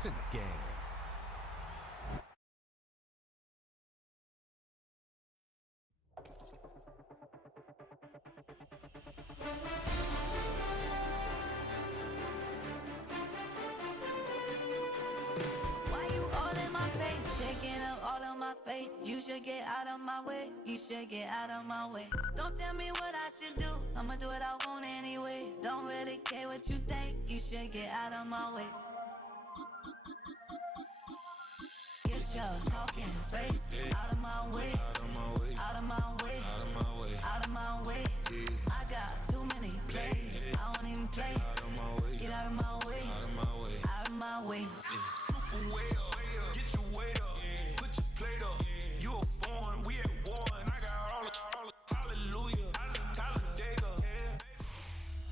points in the game. You should get out of my way. You should get out of my way. Don't tell me what I should do. I'ma do what I want anyway. Don't really care what you think. You should get out of my way. Get your talking face out of my way. Out of my way. Out of my way. Out of my way. I got too many plays. I don't even play. Get out of my way. Out of my way. Out of my way. Super way up. Get your weight up. Put your plate up. You a foreign. We at war. And I got all the hallelujah.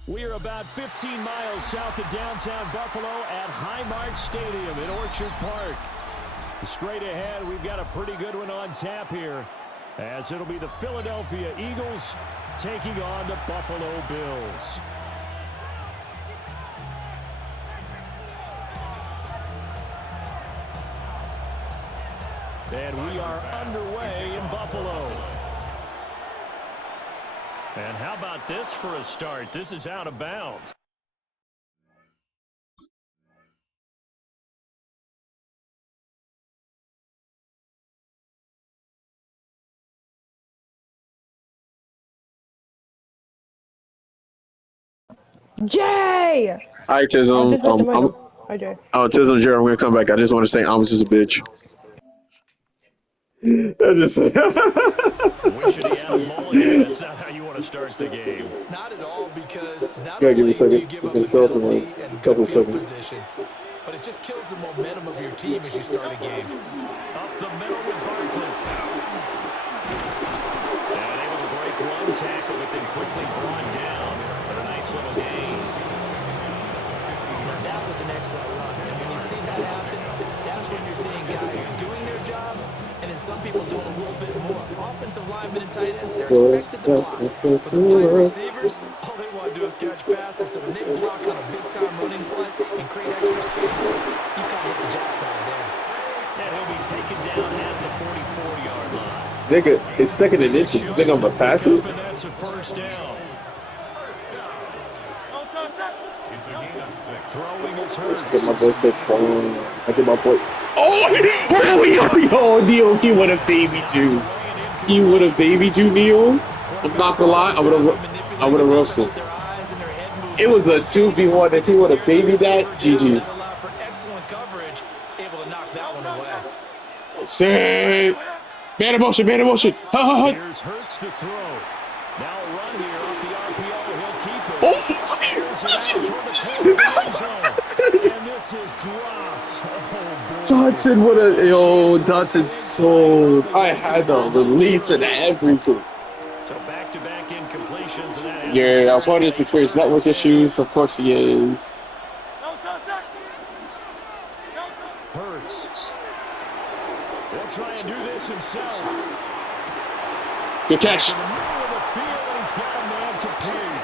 We are about 15 miles south of downtown Buffalo at Highmark Stadium in Orchard Park. Straight ahead, we've got a pretty good one on tap here, as it'll be the Philadelphia Eagles taking on the Buffalo Bills. And we are underway in Buffalo. And how about this for a start? This is out of bounds. Jay! Hi, Chisholm. Hi, Jay. Oh, Chisholm, Jared, I'm going to come back. I just want to say Amos is a bitch. I just say. Wishing he had a mulligan. That's not how you want to start the game. Not at all, because not Give me only a second. do you give up You the can show up in penalty like and a couple good field seconds. position, but it just kills the momentum of your team as you start a game. Up the middle with Barkley. And able to break one tackle, but then quickly brought down. But a nice little gain. Now that was an excellent run, and when you see that happen, that's when you're seeing guys doing their job, and then some people doing a little bit more. Offensive linemen and tight ends, they're expected to block, but the wide receivers, all they want to do is catch passes. So when they block on a big-time running play and create extra space, you've kind of hit the jackpot there. And he'll be taken down at the 44-yard line. Nigga, it's second and inches. You think I'm going to pass it? And that's a first down. Throwing his Hurts. Get my boy sick. I get my boy. Oh, Neil, he would have babied you. He would have babied you, Neil. I'm not gonna lie. I would have roasted. It was a 2v1. If he would have babied that, GG's. Say, man in motion, man in motion. Here's Hurts to throw. Now a run here off the RPO. He'll keep it. And this is dropped. Dotson would have. Yo, Dotson sold. I had the release and everything. So back-to-back incompletions. And that Yeah, I was wondering if experience network issues. Of course he is. Hurts. He'll try and do this himself. Good catch. In the middle of the field, and he's got a man to pin.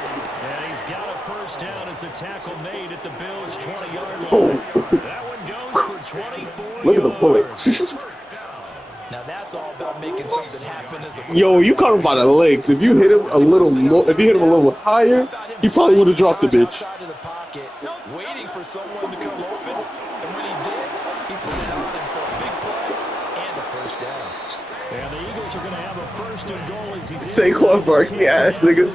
And he's got a first down as the tackle made at the Bills' 20-yard line. That one goes for 24 Look at the bullet. Now that's all about making something happen as a Yo, you caught him by the legs. If you hit him a little more, if you hit him a little higher, he probably would have dropped the bitch. outside of the pocket, waiting for someone to come open, and when he did, he put it on him for a big play and a first down. And the Eagles are going to have a first and goal as he's Saquon Barkley ass nigga.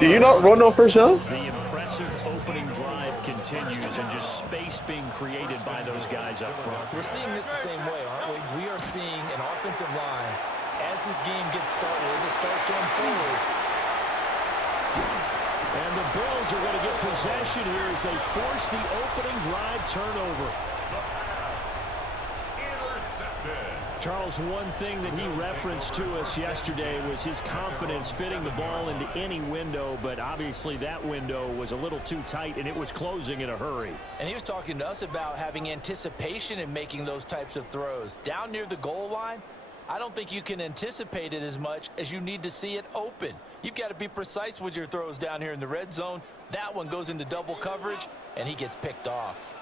Do you not run on first down? The impressive opening drive continues, and just space being created by those guys up front. We're seeing this the same way, aren't we? We are seeing an offensive line as this game gets started, as it starts to unfold. And the Bills are going to get possession here as they force the opening drive turnover. Charles, one thing that he referenced to us yesterday was his confidence fitting the ball into any window, but obviously that window was a little too tight and it was closing in a hurry. And he was talking to us about having anticipation in making those types of throws. Down near the goal line, I don't think you can anticipate it as much as you need to see it open. You've got to be precise with your throws down here in the red zone. That one goes into double coverage, and he gets picked off.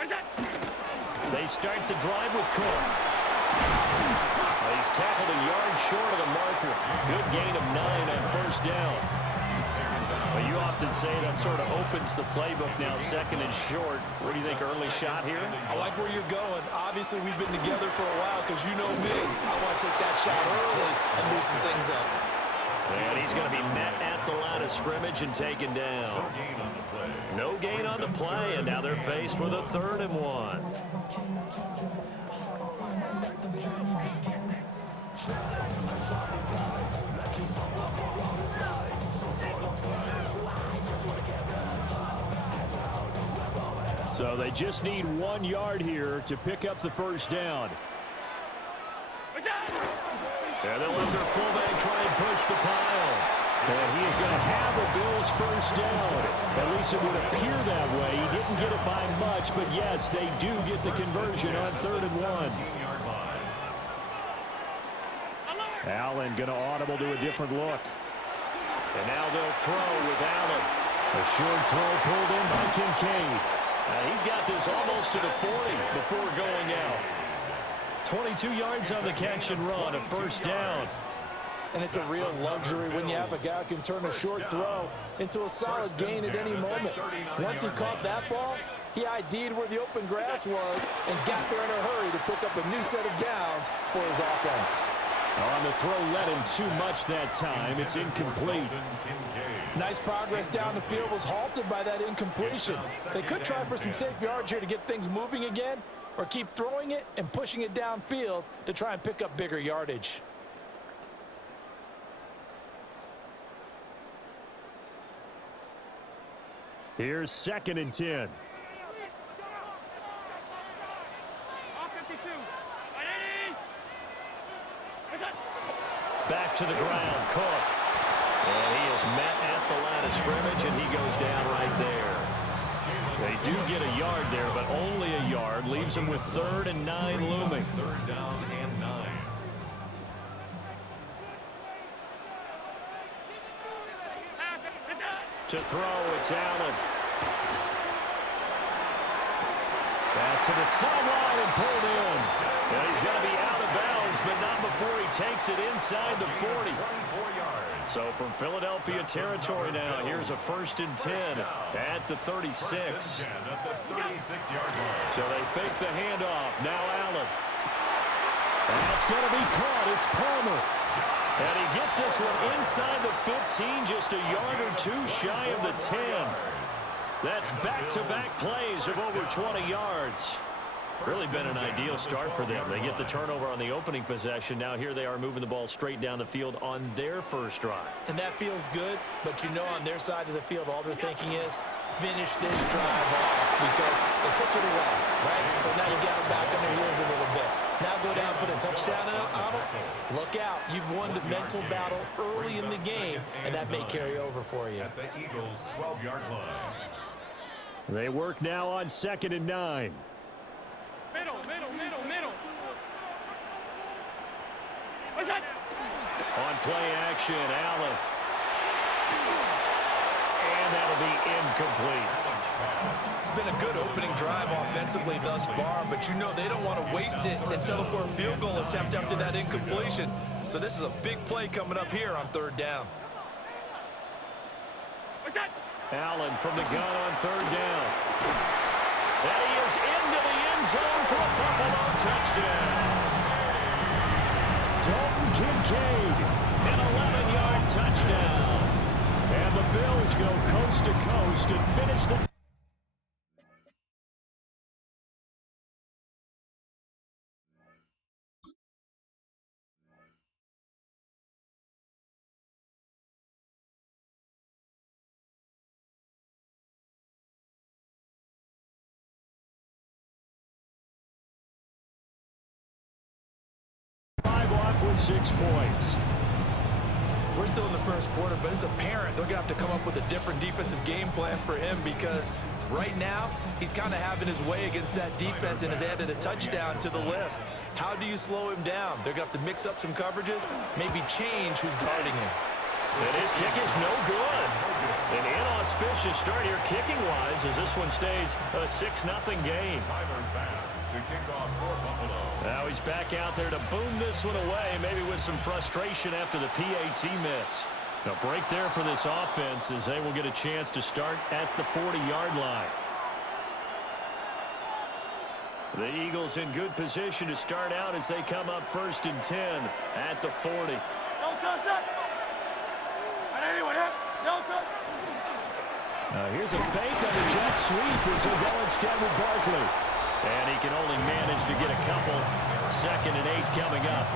They start the drive with Cook. He's tackled a yard short of the marker. Good gain of 9 on first down. Well, you often say that sort of opens the playbook now, second and short. What do you think, early shot here? I like where you're going. Obviously, we've been together for a while because you know me. I want to take that shot early and loosen things up. And he's going to be met at the line of scrimmage and taken down. No gain on the play, and now they're faced with a 3rd and 1. So they just need 1 yard here to pick up the first down. And they'll let their fullback try and push the pile. And he is going to have a Bills first down. At least it would appear that way. He didn't get it by much, but yes, they do get the conversion on 3rd and 1. Allen going to audible to a different look. And now they'll throw with Allen. A short throw pulled in by Kincaid. He's got this almost to the 40 before going out. 22 yards on the catch and run, a first down. And it's a real luxury when you have a guy who can turn a short throw into a solid gain at any moment. Once he caught that ball, he ID'd where the open grass was and got there in a hurry to pick up a new set of downs for his offense. On the throw, led him too much that time. It's incomplete. Nice progress down the field, was halted by that incompletion. They could try for some safe yards here to get things moving again, or keep throwing it and pushing it downfield to try and pick up bigger yardage. Here's 2nd and 10. Back to the ground, Cook. And he is met at the line of scrimmage, and he goes down right there. They do get a yard there, but only a yard. Leaves him with 3rd and 9 looming. 3rd down and 9. To throw, it's Allen. Pass to the sideline and pulled in. And he's going to be out of bounds, but not before he takes it inside the 40. So from Philadelphia territory now, here's a 1st and 10 at the 36. So they fake the handoff. Now Allen. That's going to be caught. It's Palmer. And he gets this one inside the 15, just a yard or 2 shy of the 10. That's back-to-back plays of over 20 yards. Really been an ideal start for them. They get the turnover on the opening possession. Now here they are moving the ball straight down the field on their first drive. And that feels good, but you know on their side of the field, all they're thinking is finish this drive off because they took it away, right? So now you got them back on their heels a little bit. Now go down, put a touchdown on them. Look out. You've won the mental battle early in the game, and that may carry over for you. At the Eagles' 12-yard line. They work now on 2nd and 9. Middle. What's that? On play action, Allen. And that'll be incomplete. It's been a good opening drive offensively thus far, but you know they don't want to waste it and settle for a field goal attempt after that incompletion. So this is a big play coming up here on 3rd down. What's that? Allen from the gun on 3rd down. And he is into the end zone for a Buffalo touchdown. Dalton Kincaid, an 11-yard touchdown. And the Bills go coast to coast and finish the... with 6 points. We're still in the first quarter, but it's apparent they're going to have to come up with a different defensive game plan for him because right now he's kind of having his way against that defense and has added a touchdown to the list. How do you slow him down? They're going to have to mix up some coverages, maybe change who's guarding him. And his kick is no good. An inauspicious start here kicking-wise as this one stays a 6-0 game. Now he's back out there to boom this one away, maybe with some frustration after the PAT miss. A break there for this offense as they will get a chance to start at the 40-yard line. The Eagles in good position to start out as they come up 1st and 10 at the 40. No touch it. And anyone hit? No touch. Here's a fake on the jet sweep as they go instead with Barkley. And he can only manage to get a couple. 2nd and 8 coming up.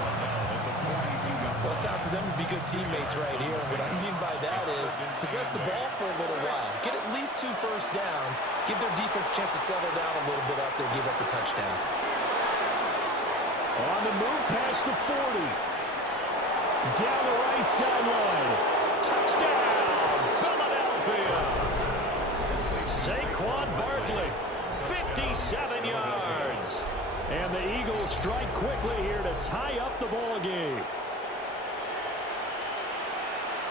Well, it's time for them to be good teammates right here. And what I mean by that is possess the ball for a little while. Get at least 2 first downs. Give their defense a chance to settle down a little bit after they give up the touchdown. On the move past the 40. Down the right sideline. Touchdown, Philadelphia. Saquon Barkley, 57 yards. And the Eagles strike quickly here to tie up the ball game.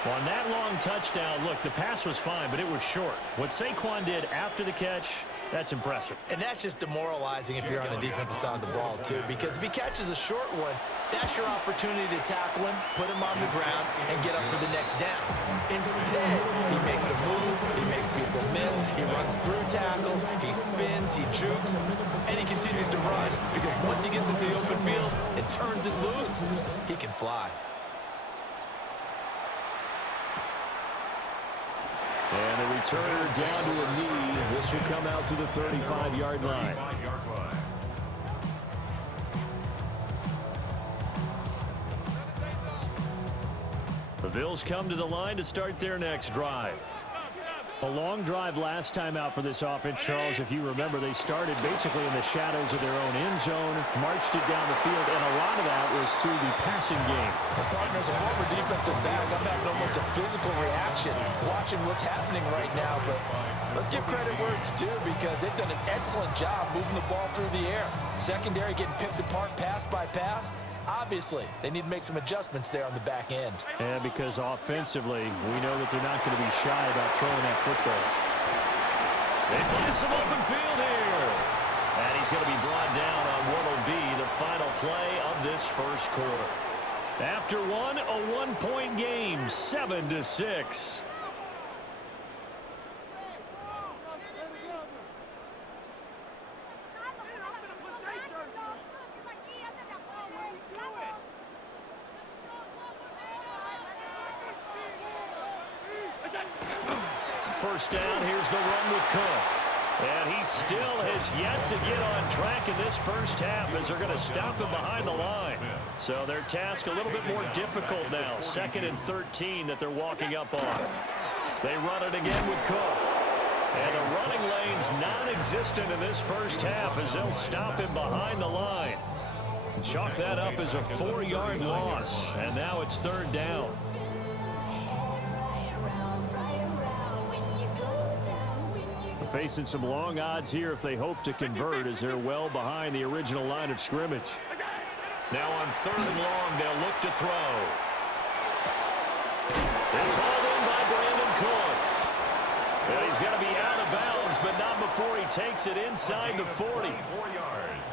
On that long touchdown, look, the pass was fine, but it was short. What Saquon did after the catch, that's impressive. And that's just demoralizing if you're on the defensive side of the ball, too, because if he catches a short one, that's your opportunity to tackle him, put him on the ground, and get up for the next down. Instead, he makes a move, he makes people miss, he runs through tackles, he spins, he jukes, and he continues to run, because once he gets into the open field and turns it loose, he can fly. And the returner down to a knee. This will come out to the 35-yard line. The Bills come to the line to start their next drive. A long drive last time out for this offense, Charles. If you remember, they started basically in the shadows of their own end zone, marched it down the field, and a lot of that was through the passing game. Well, partners, a former defensive back, I'm having almost a physical reaction watching what's happening right now, but let's give credit where it's due because they've done an excellent job moving the ball through the air. Secondary getting picked apart pass by pass. Obviously, they need to make some adjustments there on the back end. And because offensively, we know that they're not going to be shy about throwing that football. They find some open field here. And he's going to be brought down on what will be the final play of this first quarter. After one, a one-point game, 7-6. First down, here's the run with Cook. And he still has yet to get on track in this first half as they're going to stop him behind the line. So their task a little bit more difficult now. 2nd and 13 that they're walking up on. They run it again with Cook. And the running lane's non-existent in this first half as they'll stop him behind the line. Chalk that up as a 4-yard loss. And now it's 3rd down. Facing some long odds here if they hope to convert as they're well behind the original line of scrimmage. Now on 3rd and long, they'll look to throw. It's hauled in by Brandon Cooks. And he's going to be out of bounds, but not before he takes it inside the 40.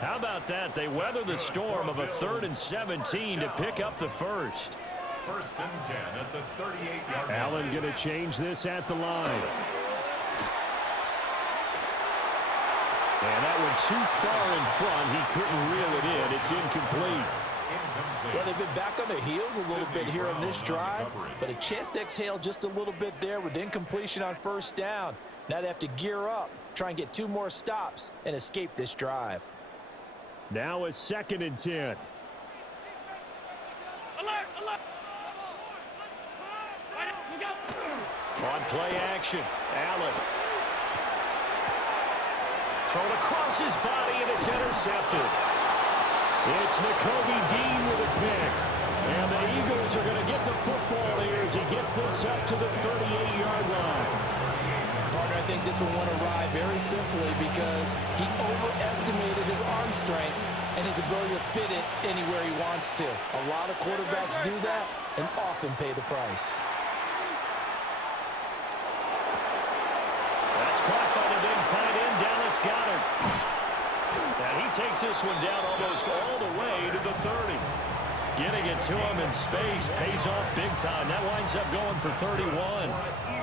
How about that? They weather the storm of a 3rd and 17 to pick up the first. 1st and 10 at the 38-yard line. Allen going to change this at the line. And that one too far in front. He couldn't reel it in. It's incomplete. Well, they've been back on their heels a little bit here on this drive, but a chance to exhale just a little bit there with incompletion on 1st down. Now they have to gear up, try and get 2 more stops, and escape this drive. Now a 2nd and 10. Alert! Alert! Look out! On play action, Allen. Thrown across his body, and it's intercepted. It's Nakobe Dean with a pick. And the Eagles are going to get the football here as he gets this up to the 38-yard line. Partner, I think this will want to ride very simply because he overestimated his arm strength and his ability to fit it anywhere he wants to. A lot of quarterbacks do that and often pay the price. It's caught by the big tight end, Dallas Goedert. And he takes this one down almost all the way to the 30. Getting it to him in space pays off big time. That winds up going for 31.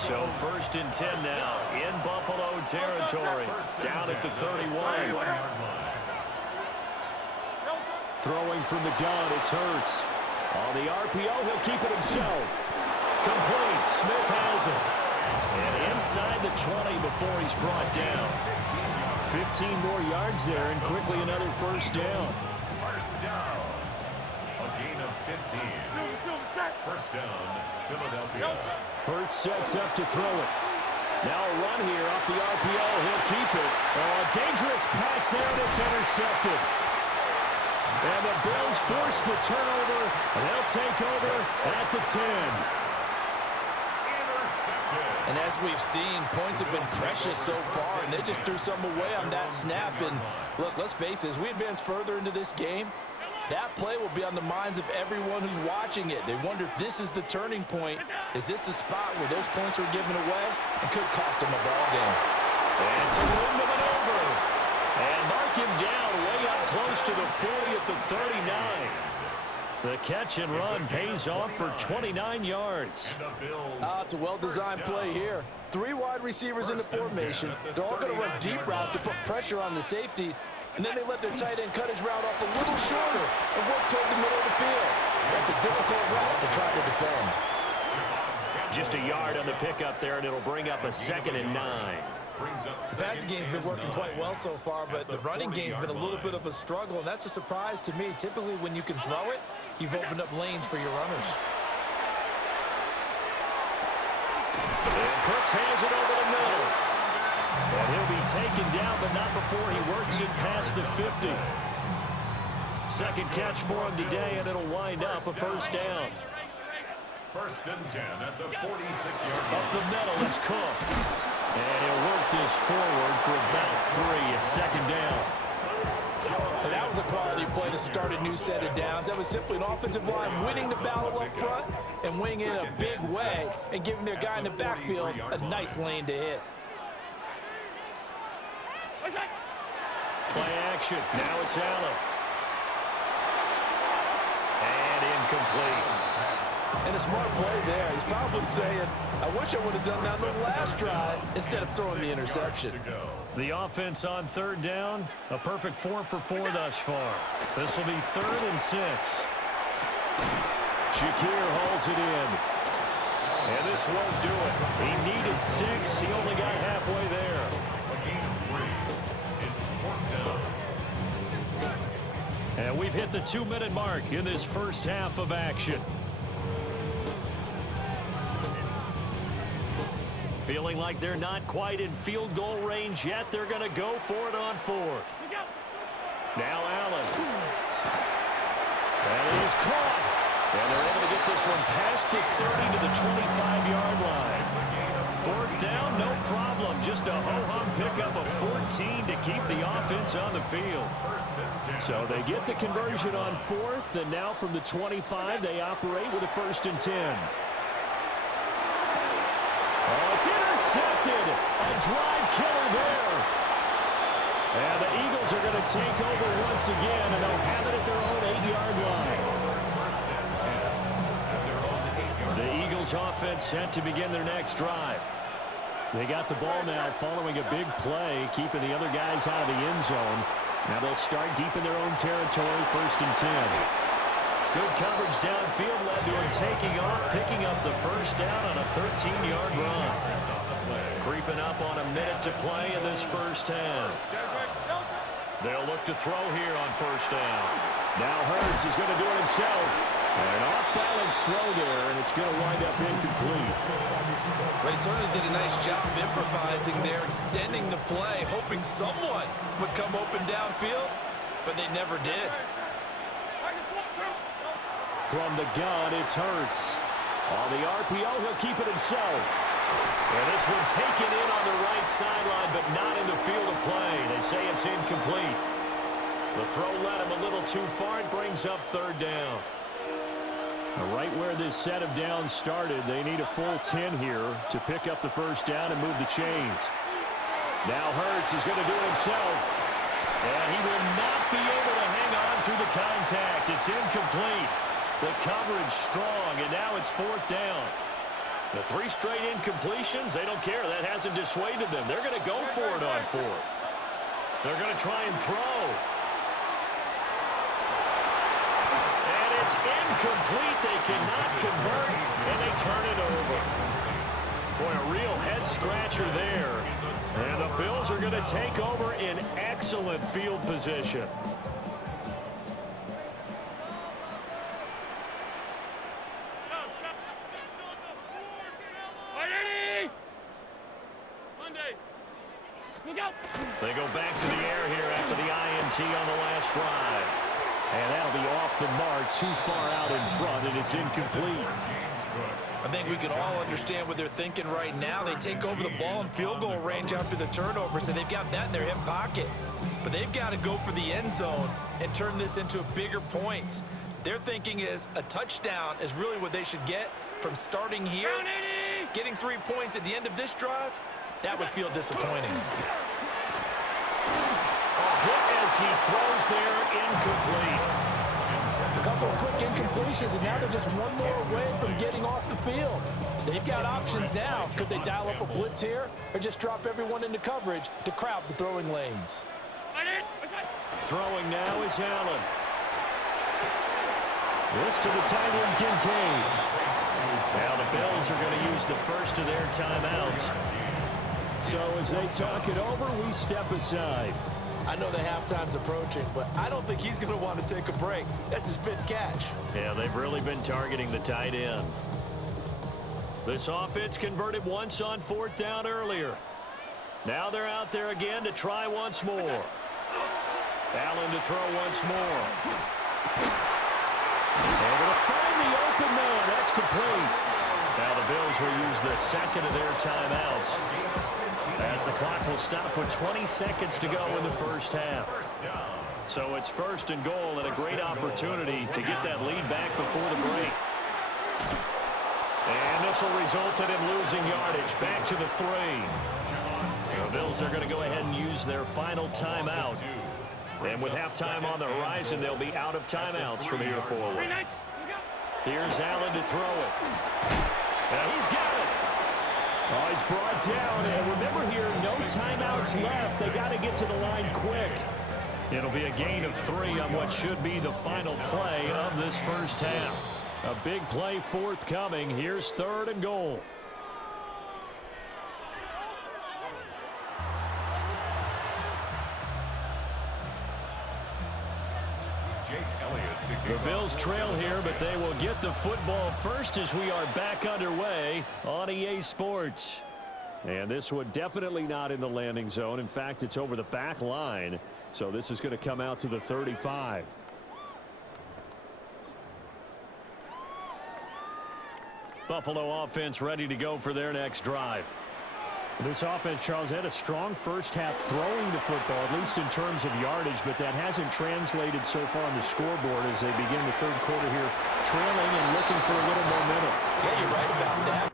So 1st and 10 now in Buffalo territory. Down at the 31. Throwing from the gun, it's Hurts. On the RPO, he'll keep it himself. Complete. Smith has it. And inside the 20 before he's brought down. 15 more yards there, and quickly another first down. First down. A gain of 15. First down, Philadelphia. Hurts sets up to throw it. Now a run here off the RPO. He'll keep it. Oh, a dangerous pass there, and it's intercepted. And the Bills force the turnover, and they'll take over at the 10. And as we've seen, points have been precious so far, and they just threw some away on that snap. And look, let's face it, as we advance further into this game, that play will be on the minds of everyone who's watching it. They wonder if this is the turning point. Is this the spot where those points were given away? It could cost them a ball game. And it's a room to maneuver. And mark him down way up close to the 40 at the 39. The catch and run pays off for 29 yards. It's a well-designed play here. 3 wide receivers in the formation. They're all going to run deep routes to put pressure on the safeties. And then they let their tight end cut his route off a little shorter and work toward the middle of the field. That's a difficult route to try to defend. Just a yard on the pickup there, and it'll bring up a 2nd and 9. The passing game's been working quite well so far, but the running game's been a little bit of a struggle, and that's a surprise to me. Typically, when you can throw it, you've opened up lanes for your runners. And Cooks has it over the middle. And he'll be taken down, but not before he works it past the 50. Second catch for him today, and it'll wind up a first down. 1st and 10 at the 46-yard line. Up the middle, it's Cook. And he'll work this forward for about 3 at 2nd down. And that was a quality play to start a new set of downs. That was simply an offensive line winning the battle up front and winning in a big way and giving their guy in the backfield a nice lane to hit. Play action. Now it's Allen. And incomplete. And a smart play there. He's probably saying, I wish I would have done that on the last drive instead of throwing the interception. The offense on 3rd down, a perfect 4 for 4 thus far. This will be 3rd and 6. Shakir hauls it in. And this won't do it. He needed 6. He only got halfway there. A gain of 3. It's 4th down. And we've hit the 2-minute mark in this first half of action. Feeling like they're not quite in field goal range yet. They're going to go for it on 4th. Now Allen. And it is caught. And they're able to get this one past the 30 to the 25-yard line. 4th down, no problem. Just a ho-hum pickup of 14 to keep the offense on the field. So they get the conversion on 4th, and now from the 25, they operate with a 1st and 10. Oh, it's intercepted. A drive killer there. And the Eagles are going to take over once again, and they'll have it at their own 8-yard line. The Eagles offense set to begin their next drive. They got the ball now following a big play, keeping the other guys out of the end zone. Now they'll start deep in their own territory, 1st and 10. Good coverage downfield led to him taking off, picking up the first down on a 13-yard run. Creeping up on a minute to play in this first half. They'll look to throw here on 1st down. Now Hurts is going to do it himself. And an off-balance throw there, and it's going to wind up incomplete. They certainly did a nice job improvising there, extending the play, hoping someone would come open downfield, but they never did. From the gun, it's Hurts. On the RPO, he'll keep it himself. And this one taken in on the right sideline, but not in the field of play. They say it's incomplete. The throw led him a little too far. It brings up 3rd down. Right where this set of downs started, they need a full 10 here to pick up the first down and move the chains. Now Hurts is going to do it himself. And he will not be able to hang on through the contact. It's incomplete. The coverage strong, and now it's 4th down. The 3 straight incompletions, they don't care. That hasn't dissuaded them. They're going to go for it on 4th. They're going to try and throw. And it's incomplete. They cannot convert, and they turn it over. Boy, a real head-scratcher there. And the Bills are going to take over in excellent field position. They go back to the air here after the INT on the last drive. And that'll be off the mark, too far out in front, and it's incomplete. I think we can all understand what they're thinking right now. They take over the ball in field goal range after the turnover, so they've got that in their hip pocket. But they've got to go for the end zone and turn this into bigger points. Their thinking is a touchdown is really what they should get from starting here. Getting 3 points at the end of this drive, that would feel disappointing. A hit as he throws there, incomplete. A couple of quick incompletions, and now they're just one more away from getting off the field. They've got options now. Could they dial up a blitz here or just drop everyone into coverage to crowd the throwing lanes? Throwing now is Allen. This to the tight end, Kincaid. Now the Bills are going to use the first of their timeouts. So as they talk it over, we step aside. I know the halftime's approaching, but I don't think he's going to want to take a break. That's his 5th catch. Yeah, they've really been targeting the tight end. This offense converted once on 4th down earlier. Now they're out there again to try once more. Allen to throw once more. Able to find the open man. That's complete. Now the Bills will use the second of their timeouts, as the clock will stop with 20 seconds to go in the first half. So it's 1st and goal, and a great opportunity to get that lead back before the break. And this will result in him losing yardage. Back to the 3. The Bills are going to go ahead and use their final timeout. And with halftime on the horizon, they'll be out of timeouts from here forward. Here's Allen to throw it. Now he's got it. Oh, he's brought down, and remember here, no timeouts left. They got to get to the line quick. It'll be a gain of 3 on what should be the final play of this first half. A big play forthcoming. Here's 3rd and goal. The Bills trail here, but they will get the football first as we are back underway on EA Sports. And this one definitely not in the landing zone. In fact, it's over the back line. So this is going to come out to the 35. Buffalo offense ready to go for their next drive. This offense, Charles, had a strong first half throwing the football, at least in terms of yardage, but that hasn't translated so far on the scoreboard as they begin the 3rd quarter here, trailing and looking for a little momentum. Yeah, you're right about that.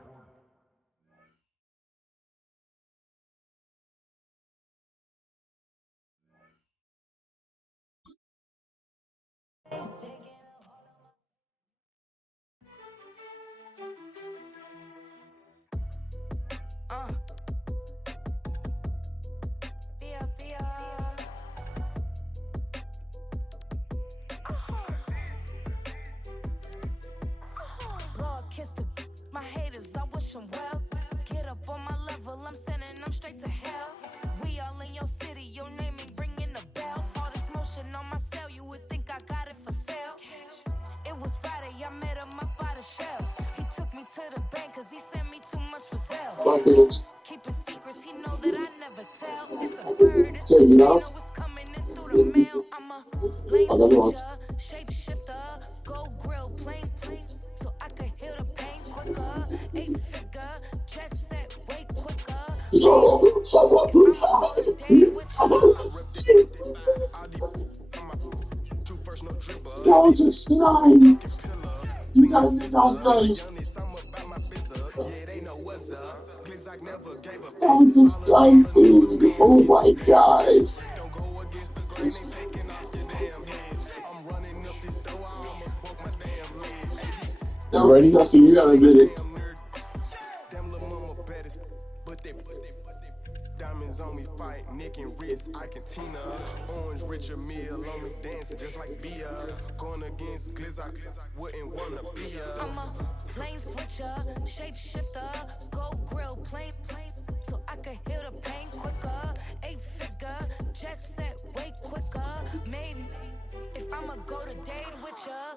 Keeping secrets, he know that I never tell. It's a bird, it's a know what's coming in through the mail. I'm a lane switcher, shapeshifter, go grill, plain, so I can heal the pain quicker. 8-figure, chest set way quicker. That was just 9. You gotta make those days. I was just like, dude, oh my gosh. I'm ready, so you gotta admit it. Diamonds on me, fight, neck and wrist, I can Tina. Orange Richard Mill on me, dancing just like Bia. Going against Glizzy, wouldn't wanna be I'm a plane switcher, shapeshifter, go grill, plane, so I can heal the pain quicker. 8-figure, jet set way quicker. Maybe if I'ma go to date with ya.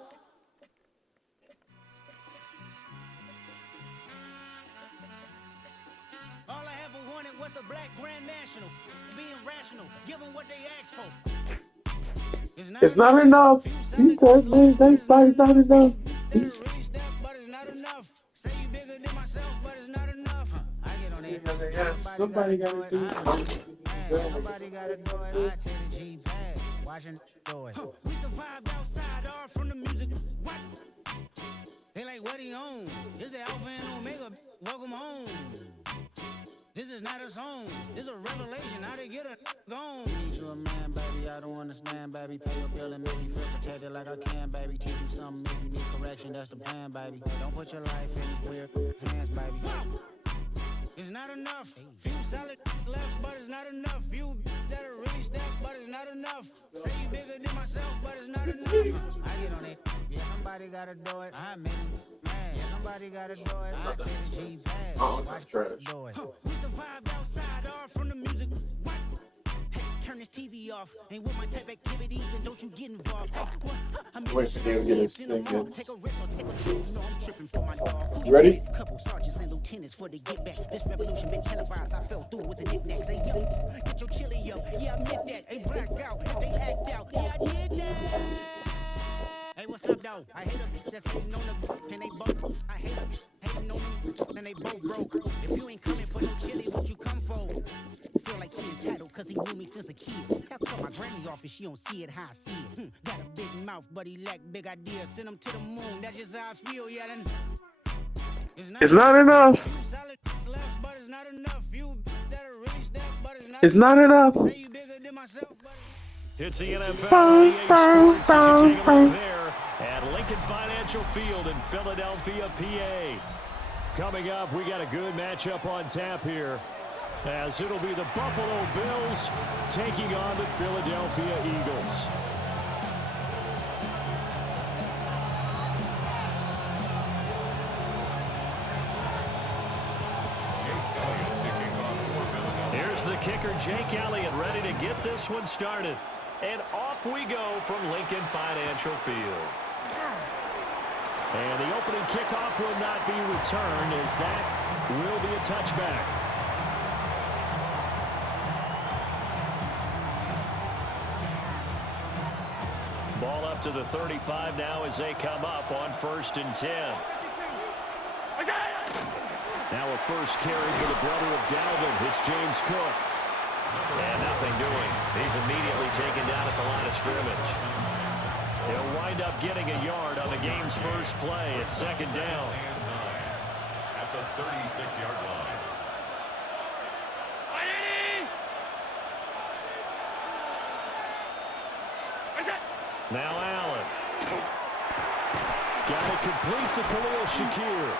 All I ever wanted was a black grand national. Being rational, give them what they asked for. It's not enough. You told me that's not enough. But it's not enough. Say you bigger than myself, but it's not enough. I get on it. Somebody gotta do it. Somebody gotta do it. I take the G-pad, watching do it. We survived outside, all from the music. What? They like, what he on? This the Alpha and Omega. Welcome home. This is not a song. This is a revelation. How to get a gone. Need you a man, baby. I don't understand, baby. Pay your bill and make you feel protected like I can, baby. Teach you something if you need correction. That's the plan, baby. Don't put your life in these weird hands, baby. It's not enough. Few solid left, but it's not enough. Few that are really step, but it's not enough. Say you bigger than myself, but it's not enough. I get on it. Yeah, somebody gotta do it. I admit it. Man, somebody gotta do it. I take the G-pad. Watch do it. We survived outside, all from the music. What? Hey, turn this TV off. Ain't with my type activities, then don't you get involved. Hey, what? I'm Wait for them to get his thing. take a risk or take a trip. You know I'm tripping for my dog. You ready? Couple sergeants and lieutenants for the get back. This revolution been televised. I fell through with the knickknacks. Hey, yo, get your chili up. Yeah, I admit that. Hey, black out. If they act out, yeah, I did that. Hey, what's up, though? I hate them that's hating on the and they both. I hate them hating on them and they both broke. If you ain't coming for no chili, what you come for? Feel like he entitled cause he knew me since a kid. I cut my granny off and she don't see it how I see it. Got a big mouth, but he lack big ideas. Send him to the moon, that's just how I feel, yelling. It's not enough. Solid left, but it's not enough. You that are really step, but it's not It's not enough. Say you bigger than myself, but It's the NFL EA Sports as you take a look there at Lincoln Financial Field in Philadelphia, PA. Coming up, we got a good matchup on tap here, as it'll be the Buffalo Bills taking on the Philadelphia Eagles. Here's the kicker, Jake Elliott, ready to get this one started. And off we go from Lincoln Financial Field. And the opening kickoff will not be returned, as that will be a touchback. Ball up to the 35 now as they come up on 1st and 10. Now a first carry for the brother of Dalvin. It's James Cook. And nothing doing. He's immediately taken down at the line of scrimmage. He'll wind up getting a yard on the game's first play at 2nd down. At the 36-yard line. Now Allen. Got it complete to Khalil Shakir.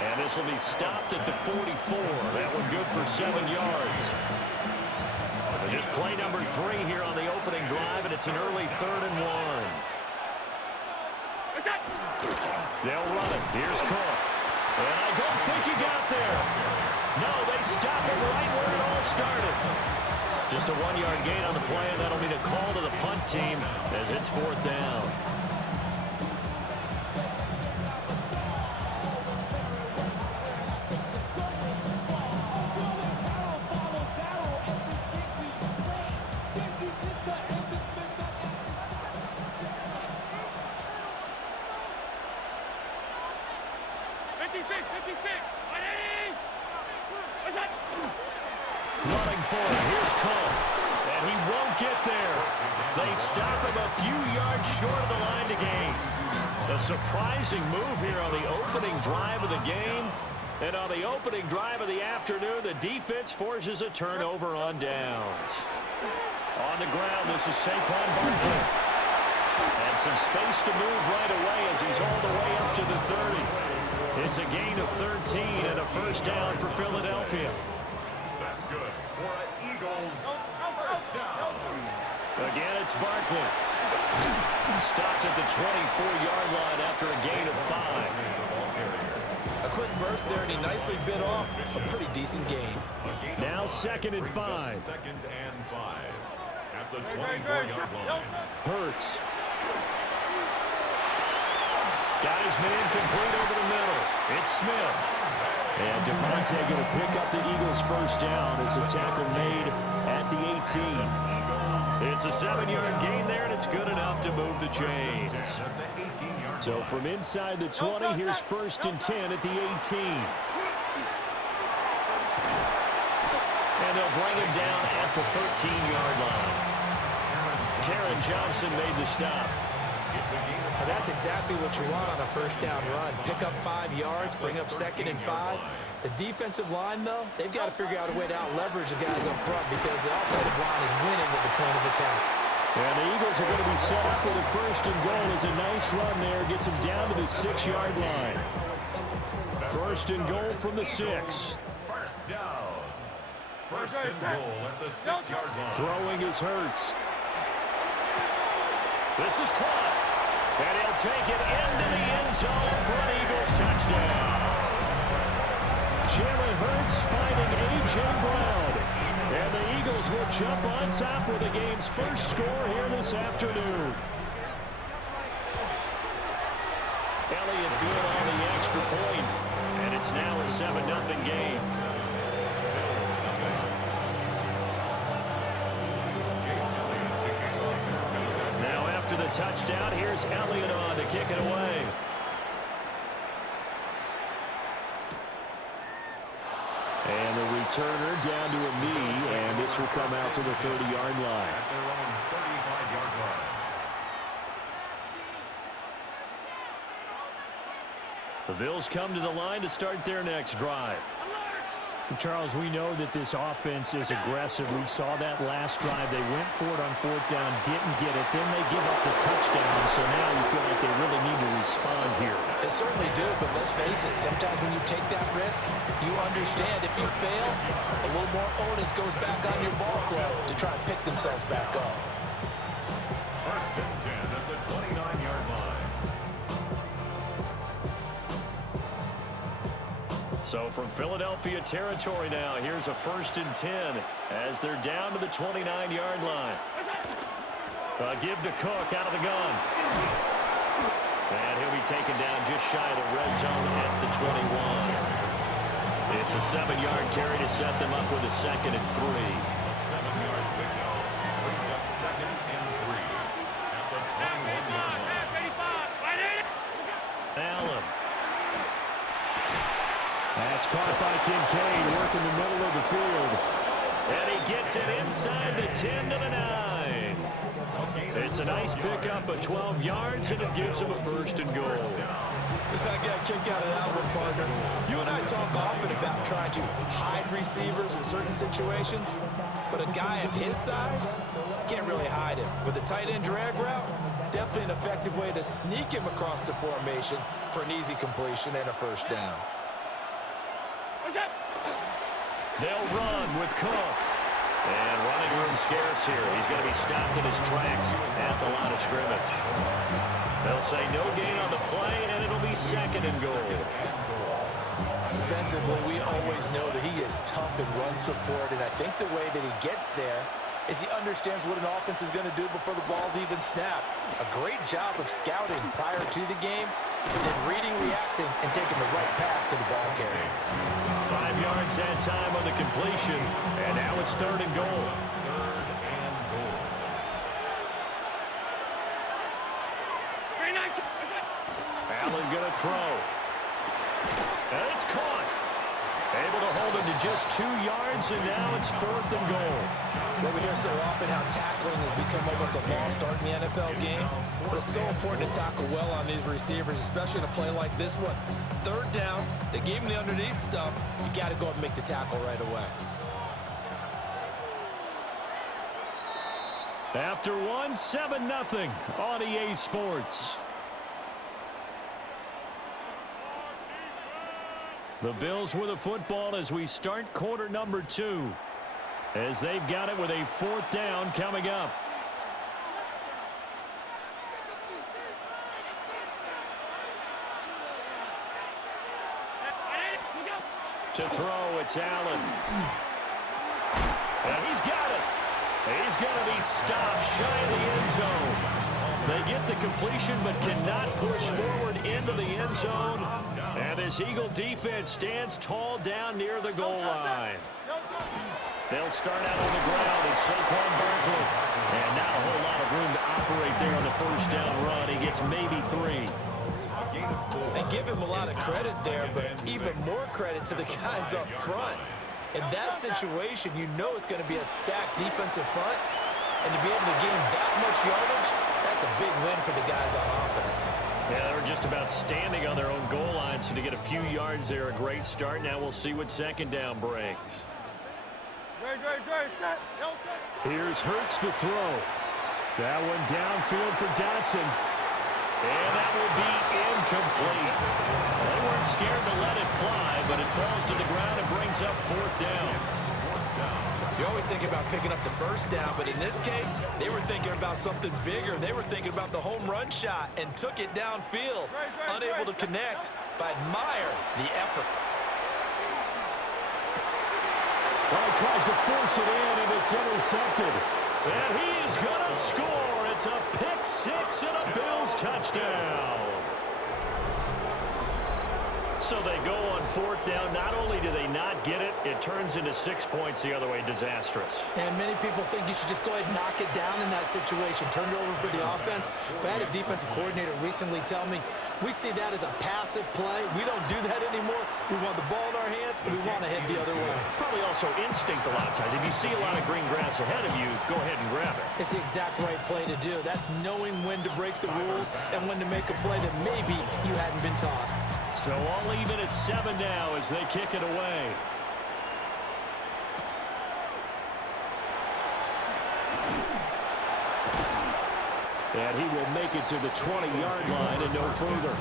And this will be stopped at the 44. That one good for 7 yards. Just play number 3 here on the opening drive, and it's an early 3rd and 1. They'll run it. Here's Cook. And I don't think he got there. No, they stop him right where it all started. Just a 1-yard gain on the play, and that'll mean a call to the punt team as it's 4th down. Running for it. Here's Cook. And he won't get there. They stop him a few yards short of the line to gain. A surprising move here on the opening drive of the game. And on the opening drive of the afternoon, the defense forces a turnover on downs. On the ground, this is Saquon Barkley. And some space to move right away as he's all the way up to the 30. It's a gain of 13 and a first down for Philadelphia. That's good for an Eagles first down. Again, it's Barkley. Stopped at the 24-yard line after a gain of 5. A quick burst there, and he nicely bit off a pretty decent gain. Now 2nd and 5. 2nd and 5 at the 24-yard line. Hurts. Got his man complete over the middle. It's Smith. And Devontae going to pick up the Eagles' first down. It's a tackle made at the 18. It's a 7-yard gain there, and it's good enough to move the chains. So from inside the 20, here's 1st and 10 at the 18. And they'll bring him down at the 13-yard line. Taron Johnson made the stop. Now that's exactly what you want on a first down run. Pick up 5 yards, bring up 2nd and 5. The defensive line, though, they've got to figure out a way to out-leverage the guys up front because the offensive line is winning at the point of attack. And the Eagles are going to be set up with a 1st and goal. It's a nice run there. Gets them down to the 6-yard line. 1st and goal from the 6. First down. 1st and goal at the 6-yard line. Throwing is Hurts. This is caught. And he'll take it into the end zone for an Eagles touchdown. Jalen Hurts finding A.J. Brown. And the Eagles will jump on top with the game's first score here this afternoon. Elliott good on the extra point. And it's now a 7-0 game. Now after the touchdown, here's Elliott on to kick it away. And the returner down to a knee, and this will come out to the 30-yard line. At their own 35-yard line. The Bills come to the line to start their next drive. Charles, we know that this offense is aggressive. We saw that last drive. They went for it on 4th down, didn't get it. Then they give up the touchdown, so now you feel like they really need to respond here. They certainly do, but let's face it, sometimes when you take that risk, you understand if you fail, a little more onus goes back on your ball club to try and pick themselves back up. 1st and 10 at the 29-yard line. So from Philadelphia territory now, here's a 1st and 10 as they're down to the 29-yard line. Give to Cook out of the gun. And he'll be taken down just shy of the red zone at the 21. It's a 7-yard carry to set them up with a 2nd and 3. A 7-yard pickup brings up 2nd and 3 at the 21-yard line. Allen. That's caught by Kincaid, working the middle of the field. And he gets it inside the 10 to the 9. It's a nice pickup of 12 yards, and it gives him a 1st and goal. That guy kicked out an album, partner. You and I talk often about trying to hide receivers in certain situations, but a guy of his size can't really hide him. But the tight end drag route, definitely an effective way to sneak him across the formation for an easy completion and a 1st down. They'll run with Cook. And running room scarce here. He's going to be stopped in his tracks at the line of scrimmage. They'll say no gain on the play, and it'll be 2nd and goal. Defensively, we always know that he is tough in run support, and I think the way that he gets there is he understands what an offense is going to do before the ball's even snapped. A great job of scouting prior to the game, then reading, reacting, and taking the right path to the ball carrier. 5 yards that time on the completion, and now it's 3rd and goal. 3rd and goal. Allen going to throw. And it's caught. Able to hold him to just 2 yards, and now it's 4th and goal. Well, we hear so often how tackling has become almost a lost art in the NFL game, but it's so important to tackle well on these receivers, especially in a play like this one. 3rd down, they gave him the underneath stuff. You got to go up and make the tackle right away. After one, 7-0 on EA Sports. The Bills with the football as we start quarter number 2. As they've got it with a 4th down coming up. To throw, it's Allen. And he's got it. He's going to be stopped shy of the end zone. They get the completion but cannot push forward into the end zone. And this Eagle defense stands tall down near the goal line. They'll start out on the ground. It's Saquon Barkley. And not a whole lot of room to operate there on the 1st down run. He gets maybe 3. And give him a lot of credit there, but even more credit to the guys up front. In that situation, you know it's going to be a stacked defensive front. And to be able to gain that much yardage, that's a big win for the guys on offense. Yeah, they were just about standing on their own goal line, so to get a few yards there, a great start. Now we'll see what 2nd down brings. Here's Hurts to throw. That one downfield for Dotson. And that will be incomplete. They weren't scared to let it fly, but it falls to the ground and brings up 4th down. You always think about picking up the 1st down, but in this case, they were thinking about something bigger. They were thinking about the home run shot and took it downfield. Unable to connect, but admire the effort. Well, he tries to force it in, and it's intercepted. And he is going to score. It's a pick 6 and a Bills touchdown. So they go on 4th down. Not only do they not get it, it turns into 6 points the other way. Disastrous. And many people think you should just go ahead and knock it down in that situation. Turn it over for the offense. But I had a defensive coordinator recently tell me, we see that as a passive play. We don't do that anymore. We want the ball in our hands, and we want to head the other way. Probably also instinct a lot of times. If you see a lot of green grass ahead of you, go ahead and grab it. It's the exact right play to do. That's knowing when to break the rules and when to make a play that maybe you hadn't been taught. So all even at 7 now as they kick it away. And he will make it to the 20-yard line and no further.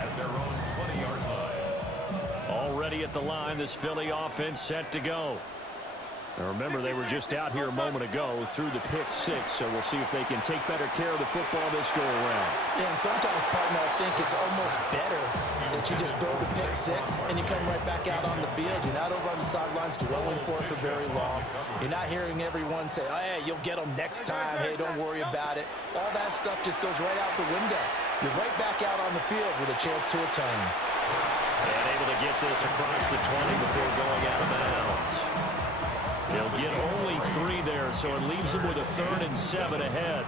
At their own 20-yard line. Already at the line, this Philly offense set to go. Now remember, they were just out here a moment ago through the pick 6, so we'll see if they can take better care of the football this go-around. Yeah, and sometimes, partner, I think it's almost better that you just throw the pick 6 and you come right back out on the field. You're not over on the sidelines dwelling for it for very long. You're not hearing everyone say, oh, hey, you'll get them next time. Hey, don't worry about it. All that stuff just goes right out the window. You're right back out on the field with a chance to atone. And able to get this across the 20 before going out of bounds. They'll get only 3 there, so it leaves them with a 3rd and 7 ahead.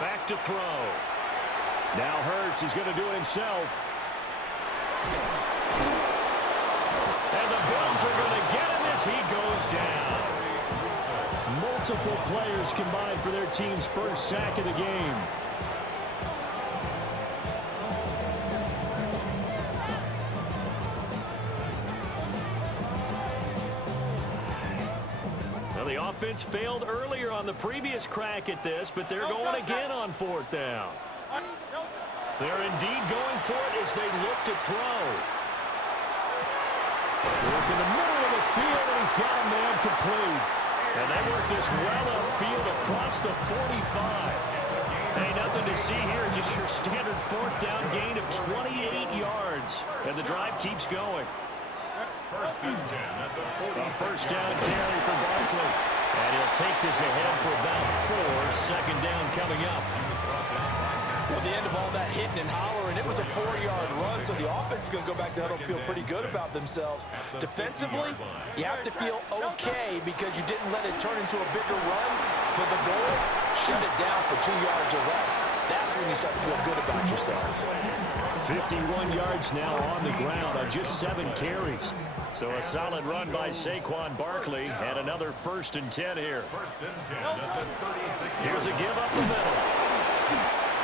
Back to throw. Now Hurts is going to do it himself. And the Bills are going to get him as he goes down. Multiple players combined for their team's first sack of the game. The offense failed earlier on the previous crack at this, but they're going again on 4th down. They're indeed going for it as they look to throw. Look in the middle of the field, and he's got a man complete. And they work this well upfield across the 45. Hey, nothing to see here, just your standard 4th down gain of 28 yards. And the drive keeps going. 1st and 10 at the 40. A 1st down carry for Barkley. And he'll take this ahead for about 4. 2nd down coming up. Well, the end of all that hitting and hollering, it was a 4-yard run, so the offense is going to go back to the huddle and feel pretty good about themselves. Defensively, you have to feel okay because you didn't let it turn into a bigger run, but the goal shut it down for 2 yards or less. That's when you start to feel good about yourselves. 51 yards now on the ground on just 7 carries. So a solid run by Saquon Barkley and another 1st and 10 here. First and 10 at the 36. Here's a give up the middle.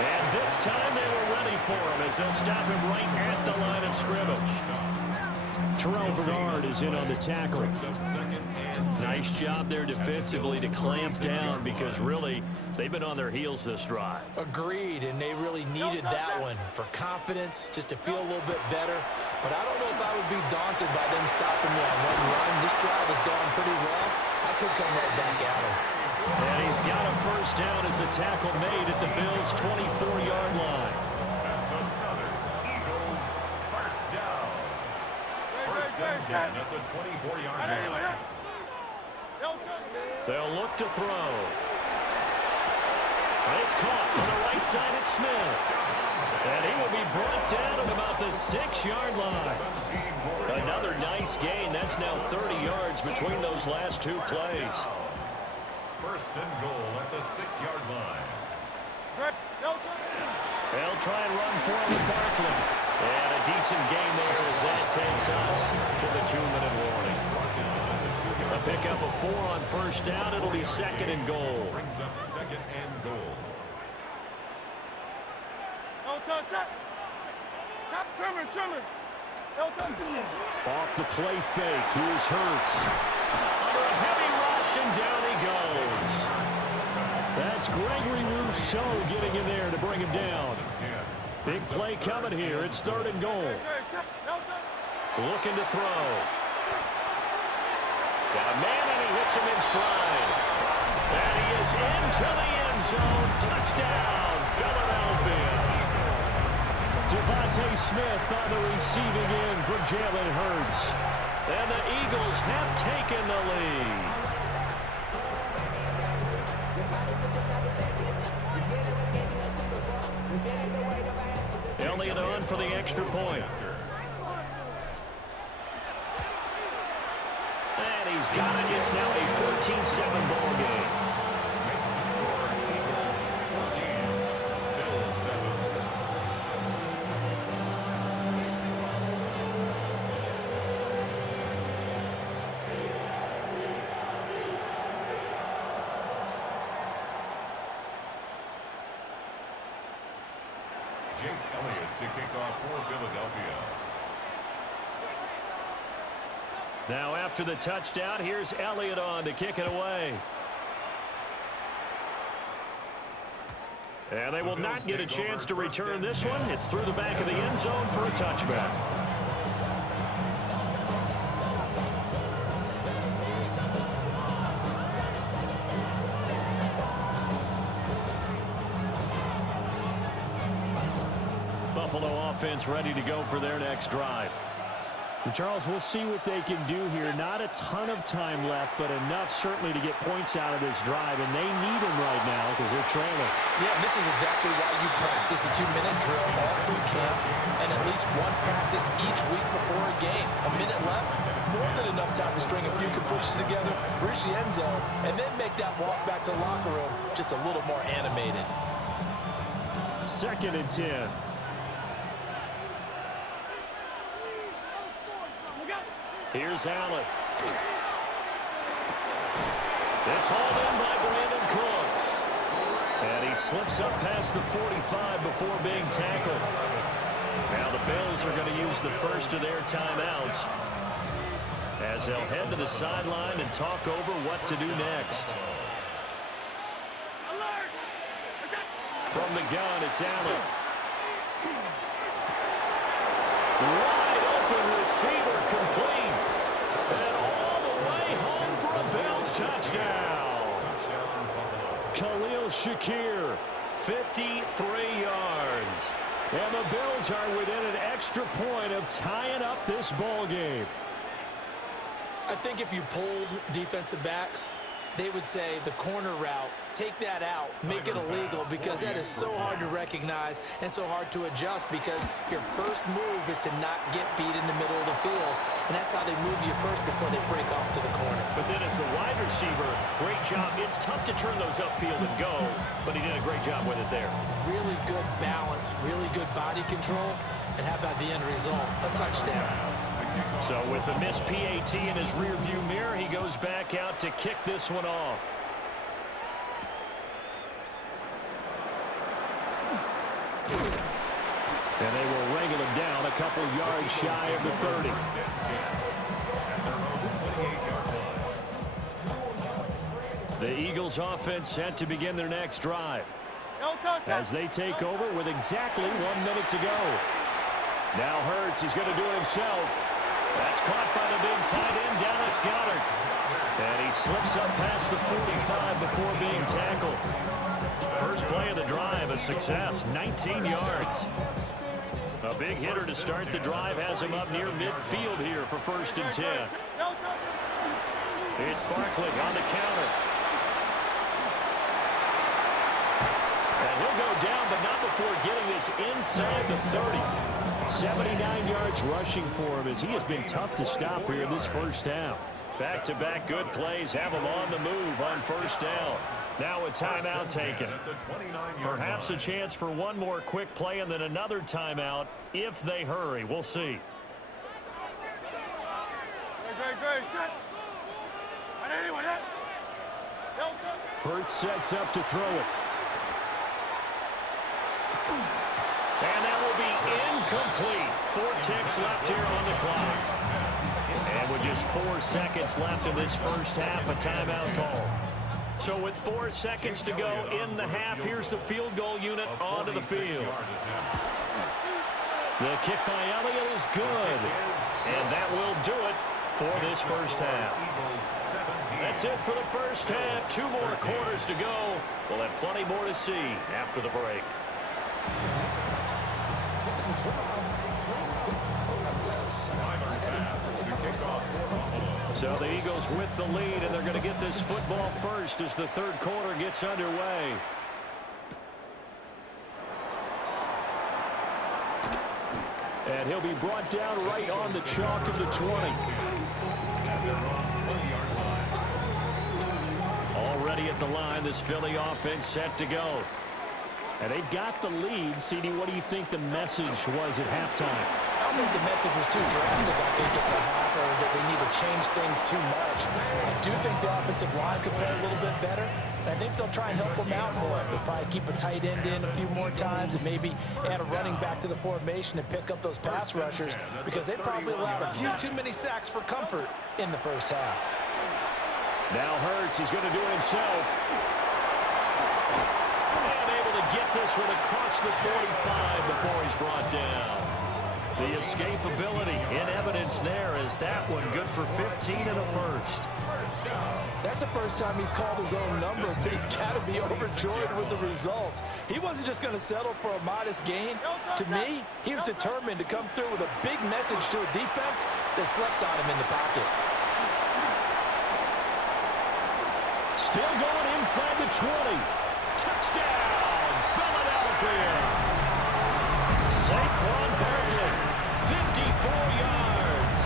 And this time they were ready for him as they'll stop him right at the line of scrimmage. Terrell Bernard is in on the tackle. Nice job there defensively to clamp down because really they've been on their heels this drive. Agreed, and they really needed that one for confidence, just to feel a little bit better. But I don't know if I would be daunted by them stopping me on one run. This drive has gone pretty well. I could come right back at him. And he's got a 1st down as the tackle made at the Bills' 24-yard line. That's another Eagles 1st down. 1st and 10 at the 24-yard line. They'll look to throw. And it's caught on the right side at Smith. And he will be brought down at about the 6-yard line. Another nice gain. That's now 30 yards between those last 2 plays. 1st and goal at the 6-yard line. They'll try and run for him with Barkley. And a decent gain there as that takes us to the 2-minute warning. A pickup of 4 on 1st down. It'll be 2nd and goal. Brings up 2nd and goal. Off the play fake. Here's Hurts. Under a heavy rush, and down he goes. That's Gregory Rousseau getting in there to bring him down. Big play coming here. It's 3rd and goal. Looking to throw. Got a man, and he hits him in stride. And he is into the end zone. Touchdown, Philadelphia. Devontae Smith on the receiving end from Jalen Hurts. And the Eagles have taken the lead. Elliott on for the extra point. And he's got it. It's now a 14-7 ball game. Makes the score Eagles 14, Bills 7. Jake Elliott to kick off for Philadelphia. Now after the touchdown, here's Elliott on to kick it away. And they will not get a chance to return this one. It's through the back of the end zone for a touchback. Buffalo offense ready to go for their next drive. And Charles, we'll see what they can do here. Not a ton of time left, but enough certainly to get points out of this drive, and they need them right now because they're trailing. Yeah, this is exactly why you practice a 2-minute drill all through camp and at least one practice each week before a game. A minute left, more than enough time to string a few completions together, reach the end zone, and then make that walk back to the locker room just a little more animated. 2nd and 10. Here's Allen. It's hauled in by Brandon Cooks. And he slips up past the 45 before being tackled. Now the Bills are going to use the first of their timeouts as they'll head to the sideline and talk over what to do next. From the gun, it's Allen. Wide open receiver complete. And all the way home for a Bills touchdown. Khalil Shakir, 53 yards. And the Bills are within an extra point of tying up this ball game. I think if you pulled defensive backs, they would say the corner route, take that out, make it illegal, because that is so hard to recognize and so hard to adjust, because your first move is to not get beat in the middle of the field, and that's how they move you first before they break off to the corner. But then as a wide receiver, great job. It's tough to turn those upfield and go, but he did a great job with it there. Really good balance, really good body control, and how about the end result? A touchdown. So with a missed PAT in his rearview mirror, he goes back out to kick this one off. And they will wrangle him down a couple yards shy of the 30. The Eagles offense set to begin their next drive as they take over with exactly 1 minute to go. Now Hurts is going to do it himself. That's caught by the big tight end, Dallas Goedert. And he slips up past the 45 before being tackled. First play of the drive, a success, 19 yards. A big hitter to start the drive has him up near midfield here for 1st and 10. It's Barkley on the counter. And he'll go down, but not before getting this inside the 30. 79 yards rushing for him as he has been tough to stop here in this first half. Back-to-back good plays have him on the move on 1st down. Now a timeout taken. Perhaps a chance for one more quick play and then another timeout if they hurry. We'll see. Hurts sets up to throw it. And that will be incomplete. 4 ticks left here on the clock. And with just 4 seconds left in this first half, a timeout call. So with 4 seconds to go in the half, here's the field goal unit onto the field. The kick by Elliott is good. And that will do it for this first half. That's it for the first half. 2 more quarters to go. We'll have plenty more to see after the break. So the Eagles with the lead, and they're going to get this football first as the 3rd quarter gets underway. And he'll be brought down right on the chalk of the 20. Already at the line, this Philly offense set to go. And they've got the lead. CD, what do you think the message was at halftime? I don't think the message was too drastic, I think, at the half, or that they need to change things too much. I do think the offensive line could play a little bit better. And I think they'll try and help them out more. They'll probably keep a tight end in a few more times and maybe add a running back to the formation and pick up those pass rushers, because they probably allowed a few too many sacks for comfort in the first half. Now Hurts is going to do it himself. And able to get this one across the 45 before he's brought down. The escapability in evidence there is that one good for 15 and a first. That's the first time he's called his own number, but he's got to be overjoyed with the results. He wasn't just going to settle for a modest gain. To me, he was determined to come through with a big message to a defense that slept on him in the pocket. Still going inside the 20. Touchdown, Philadelphia. Saquon Barkley, 54 yards,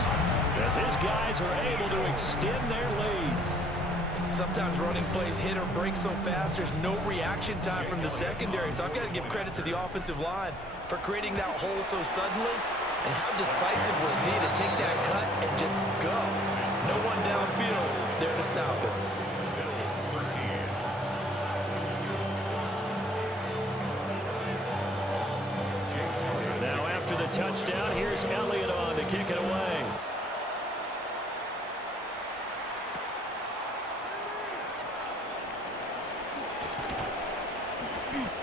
as his guys are able to extend their lead. Sometimes running plays hit or break so fast, there's no reaction time from the secondary. So I've got to give credit to the offensive line for creating that hole so suddenly. And how decisive was he to take that cut and just go? No one downfield there to stop him. Now after the touchdown, here's Elliott on to kick it away.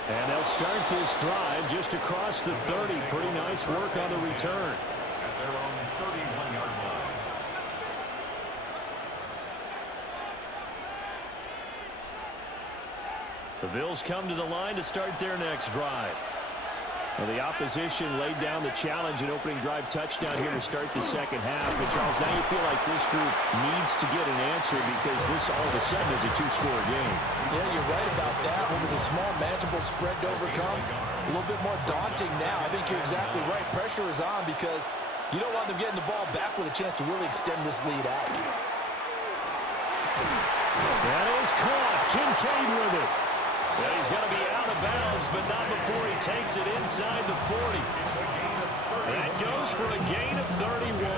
And they'll start this drive just across the 30. Pretty nice work on the return. At their own 31-yard line. The Bills come to the line to start their next drive. Well, the opposition laid down the challenge and opening drive touchdown here to start the second half. And, Charles, now you feel like this group needs to get an answer because this all of a sudden is a two-score game. Yeah, you're right about that. What was a small, manageable spread to overcome, a little bit more daunting now. I think you're exactly right. Pressure is on because you don't want them getting the ball back with a chance to really extend this lead out. That is caught. Kincaid with it. Well, he's going to be out of bounds, but not before he takes it inside the 40. That goes for a gain of 31.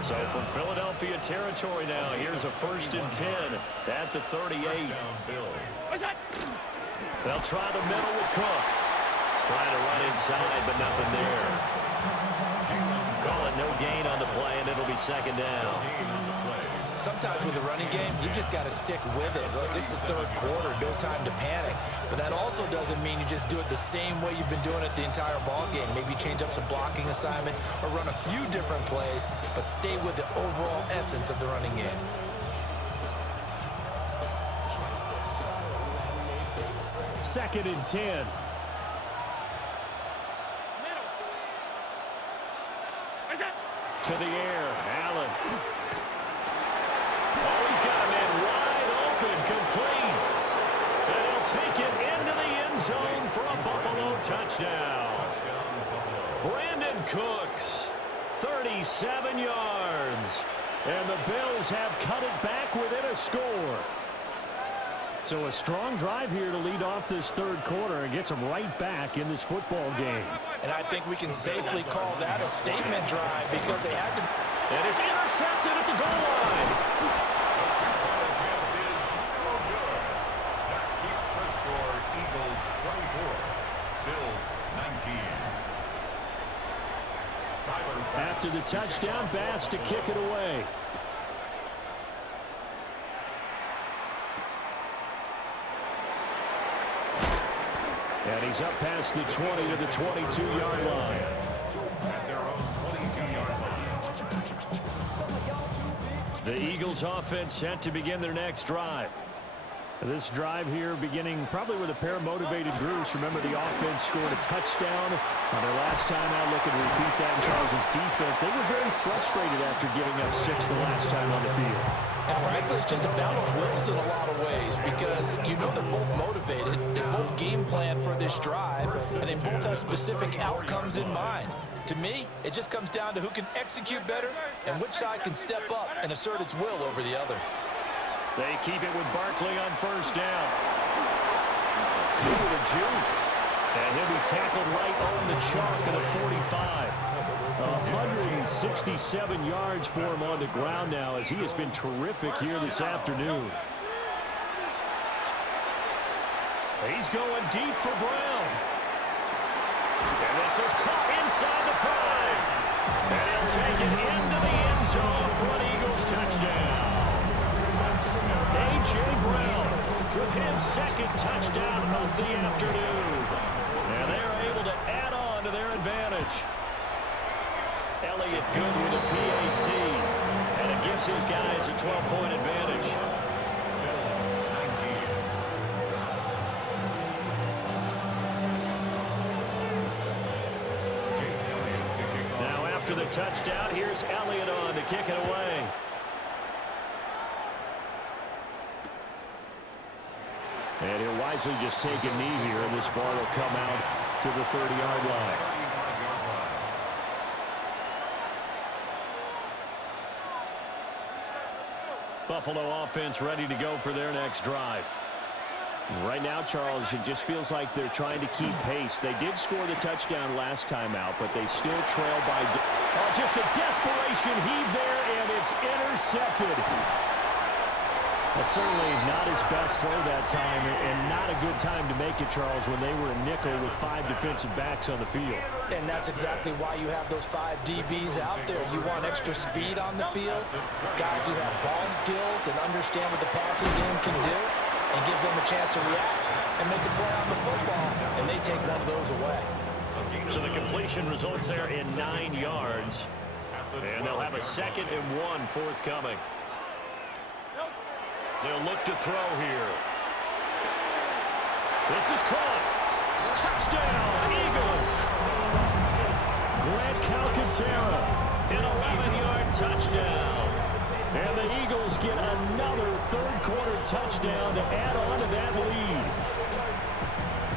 So from Philadelphia territory now, here's a 1st and 10 at the 38. They'll try the middle with Cook. Trying to run inside, but nothing there. Call it no gain on the play, and it'll be 2nd down. Sometimes with the running game, you've just got to stick with it. Look, this is the 3rd quarter, no time to panic. But that also doesn't mean you just do it the same way you've been doing it the entire ball game. Maybe change up some blocking assignments or run a few different plays, but stay with the overall essence of the running game. Second and 10. To the air, Allen. Oh, he's got a man wide open, complete. And he'll take it into the end zone for a Buffalo touchdown. Brandon Cooks, 37 yards. And the Bills have cut it back within a score. So a strong drive here to lead off this 3rd quarter and gets them right back in this football game. And I think we can safely call that a statement drive because they had to. And it's intercepted at the goal line. That keeps the score. Eagles 24, Bills 19. After the touchdown, Bass to kick it away. And he's up past the 20 to the 22-yard line. At their own 22-yard line. The Eagles offense set to begin their next drive. This drive here beginning probably with a pair of motivated groups. Remember, the offense scored a touchdown on their last time out. Looking to repeat that in Charles's defense. They were very frustrated after giving up 6 the last time on the field. And frankly, it's just a battle of wills in a lot of ways because you know they're both motivated, they both game plan for this drive, and they both have specific outcomes in mind. To me, it just comes down to who can execute better and which side can step up and assert its will over the other. They keep it with Barkley on 1st down. Look at the juke. And he'll be tackled right on the chalk at a 45. 167 yards for him on the ground now as he has been terrific here this afternoon. He's going deep for Brown. And this is caught inside the 5. And he'll take it into the end zone for an Eagles touchdown. A.J. Brown with his 2nd touchdown of the afternoon. And they're able to add on to their advantage. Elliott good with a PAT. And it gives his guys a 12-point advantage. Now after the touchdown, here's Elliott on to kick it away. And he'll wisely just take a knee here, and this ball will come out to the 30-yard line. Buffalo offense ready to go for their next drive. Right now, Charles, it just feels like they're trying to keep pace. They did score the touchdown last time out, but they still trail by... Oh, just a desperation heave there, and it's intercepted. That's certainly not his best throw that time, and not a good time to make it, Charles, when they were in nickel with 5 defensive backs on the field. And that's exactly why you have those 5 DBs out there. You want extra speed on the field, guys who have ball skills and understand what the passing game can do, and gives them a chance to react and make a play on the football, and they take one of those away. So the completion results there in 9 yards, and they'll have a 2nd and 1 forthcoming. They'll look to throw here. This is caught. Touchdown, Eagles. Alcantara, an 11-yard touchdown. And the Eagles get another third-quarter touchdown to add on to that lead.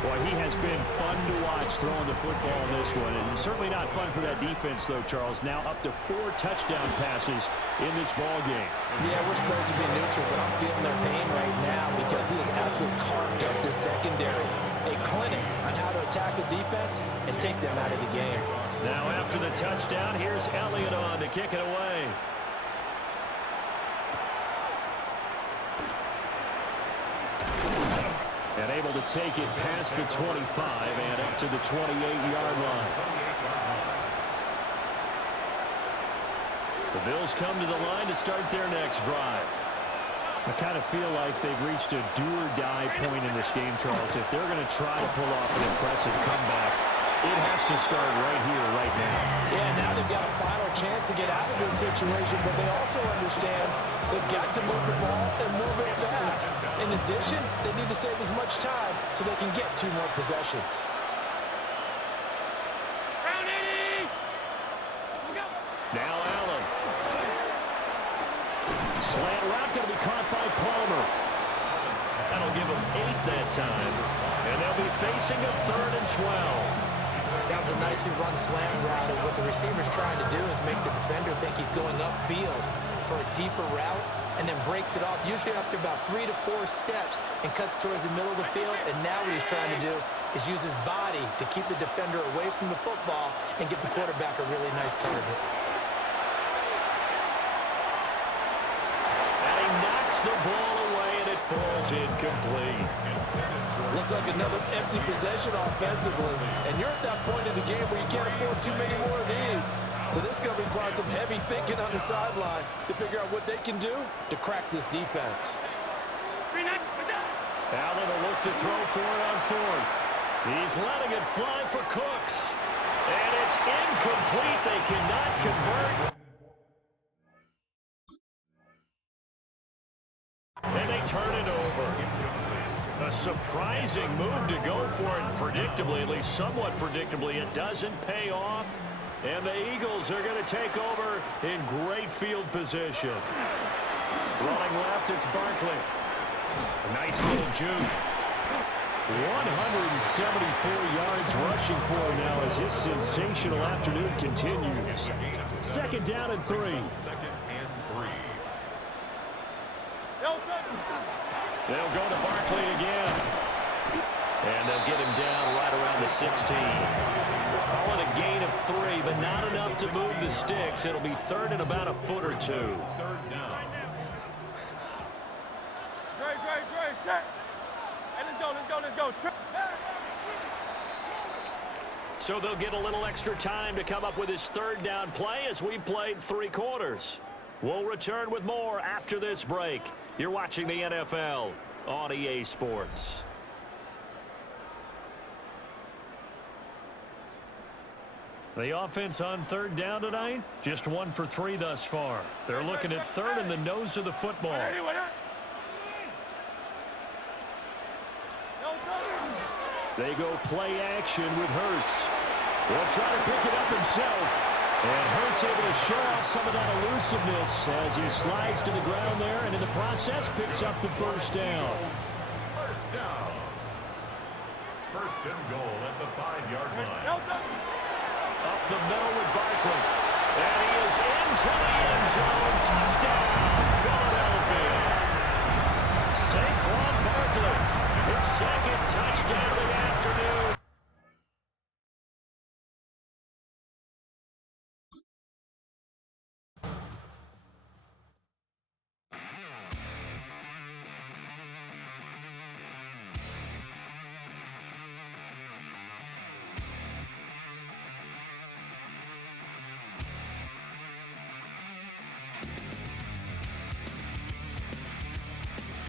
Boy, he has been fun to watch throwing the football in this one. And certainly not fun for that defense, though, Charles. Now up to 4 touchdown passes in this ball game. Yeah, we're supposed to be neutral, but I'm feeling their pain right now because he has absolutely carved up this secondary. A clinic on how to attack a defense and take them out of the game. Now after the touchdown, here's Elliott on to kick it away. And able to take it past the 25 and up to the 28-yard line. The Bills come to the line to start their next drive. I kind of feel like they've reached a do-or-die point in this game, Charles. If they're going to try to pull off an impressive comeback, it has to start right here, right now. Yeah, now they've got a final chance to get out of this situation, but they also understand they've got to move the ball and move it fast. In addition, they need to save as much time so they can get 2 more possessions. Now Allen. Slant route going to be caught by Palmer. That'll give them 8 that time. And they'll be facing a 3rd and 12. That was a nicely run slant route, and what the receiver's trying to do is make the defender think he's going upfield for a deeper route, and then breaks it off, usually after about 3 to 4 steps, and cuts towards the middle of the field. And now what he's trying to do is use his body to keep the defender away from the football and get the quarterback a really nice target. And he knocks the ball away, and it falls incomplete. Looks like another empty possession offensively. And you're at that point in the game where you can't afford too many more of these. So this is going to require some heavy thinking on the sideline to figure out what they can do to crack this defense. Allen will look to throw for it on 4th. He's letting it fly for Cooks. And it's incomplete. They cannot convert. And they turn it over. A surprising move to go for it predictably, at least somewhat predictably. It doesn't pay off. And the Eagles are going to take over in great field position. Running left, it's Barkley. A nice little juke. 174 yards rushing for him now as his sensational afternoon continues. 2nd down and 3. They'll go to Barkley again. And they'll get him down right around the 16. Call it a gain of 3, but not enough to move the sticks. It'll be 3rd and about a foot or 2. 3rd down. Great. Set. Hey, let's go. So they'll get a little extra time to come up with his 3rd down play as we played 3 quarters. We'll return with more after this break. You're watching the NFL on EA Sports. The offense on 3rd down tonight, just 1 for 3 thus far. They're looking at 3rd in the nose of the football. They go play action with Hurts. He'll try to pick it up himself. And Hurts able to show off some of that elusiveness as he slides to the ground there, and in the process picks up the 1st down. 1st down. 1st and goal at the 5-yard line. Up the middle with Barkley. And he is into the end zone. Touchdown, Philadelphia. Saquon Barkley, his 2nd touchdown